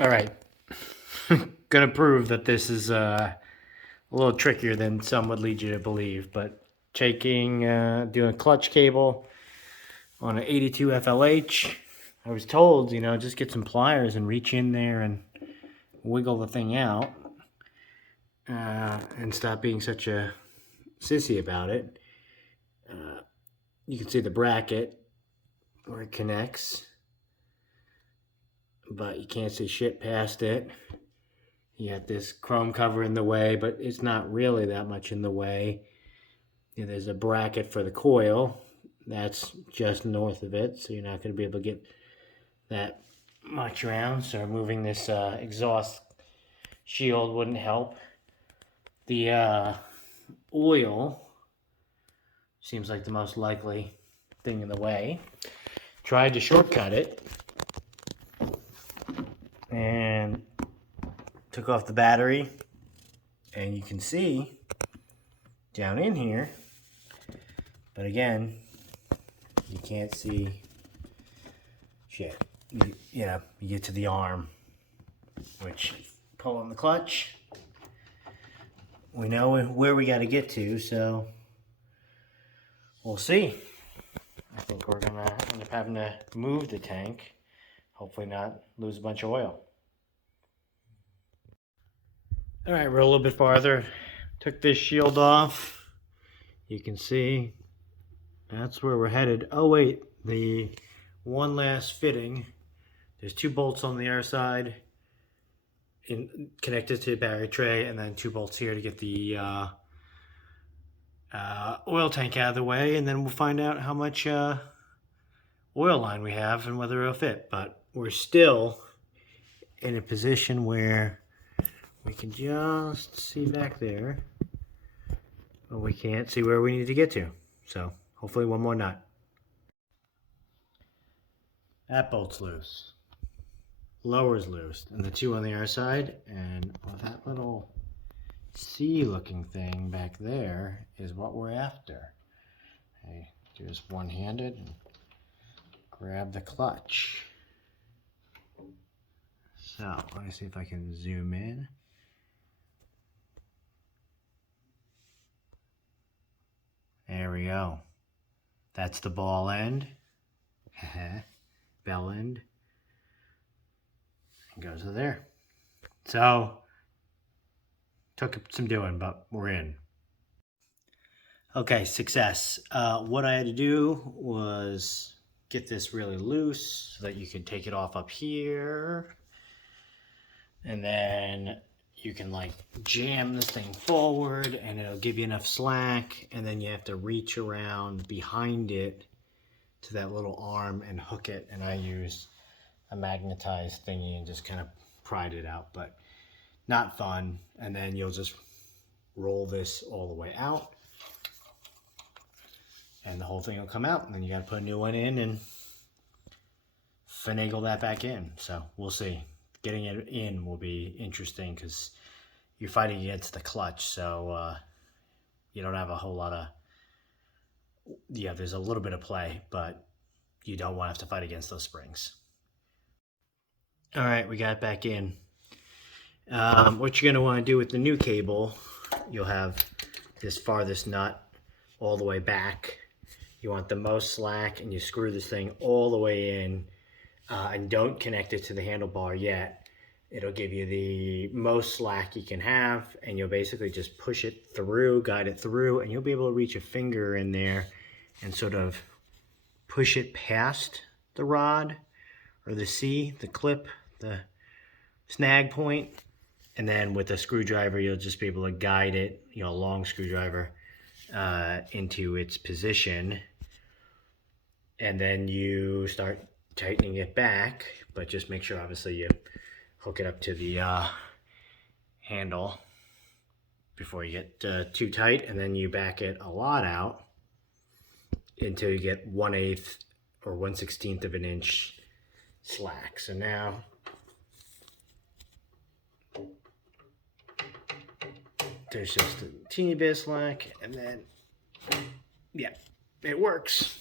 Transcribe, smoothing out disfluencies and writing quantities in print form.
All right. Gonna prove that this is a little trickier than some would lead you to believe, but doing clutch cable on an 82 FLH. I was told, just get some pliers and reach in there and wiggle the thing out and stop being such a sissy about it. You can see the bracket where it connects, but you can't see shit past it. You got this chrome cover in the way, but it's not really that much in the way. There's a bracket for the coil. That's just north of it, so you're not going to be able to get that much around. So moving this exhaust shield wouldn't help. The oil seems like the most likely thing in the way. Tried to shortcut it and took off the battery, and you can see down in here, but again, you can't see shit. You get to the arm, which pull on the clutch. We know where we got to get to, so we'll see. I think we're gonna end up having to move the tank. Hopefully not lose a bunch of oil. All right, we're a little bit farther. Took this shield off. You can see that's where we're headed. Oh wait, the one last fitting. There's 2 bolts on the air side connected to the battery tray, and then 2 bolts here to get the oil tank out of the way, and then we'll find out how much oil line we have and whether it'll fit. But we're still in a position where we can just see back there, but we can't see where we need to get to. So hopefully one more nut. That bolt's loose. Lower's loose, and the 2 on the other side, and that little C-looking thing back there is what we're after. Okay, do this one-handed and grab the clutch. So let me see if I can zoom in. There we go. That's the ball end. Bell end. And goes to there. So, took some doing, but we're in. Okay, success. What I had to do was get this really loose so that you can take it off up here. And then you can like jam this thing forward and it'll give you enough slack, and then you have to reach around behind it to that little arm and hook it, and I used a magnetized thingy and just kind of pried it out, but not fun. And then you'll just roll this all the way out and the whole thing will come out, and then you got to put a new one in and finagle that back in. So we'll see. Getting it in will be interesting because you're fighting against the clutch, so you don't have a whole lot of, there's a little bit of play, but you don't want to have to fight against those springs. All right, we got it back in. What you're going to want to do with the new cable, you'll have this farthest nut all the way back. You want the most slack, and you screw this thing all the way in, and don't connect it to the handlebar yet. It'll give you the most slack you can have, and you'll basically just push it through, guide it through, and you'll be able to reach a finger in there and sort of push it past the rod or the C, the clip, the snag point. And then with a screwdriver, you'll just be able to guide it, a long screwdriver, into its position. And then you start tightening it back, but just make sure obviously you hook it up to the handle before you get too tight, and then you back it a lot out until you get 1/8 or 1/16 of an inch slack. So now there's just a teeny bit of slack, and then yeah, it works.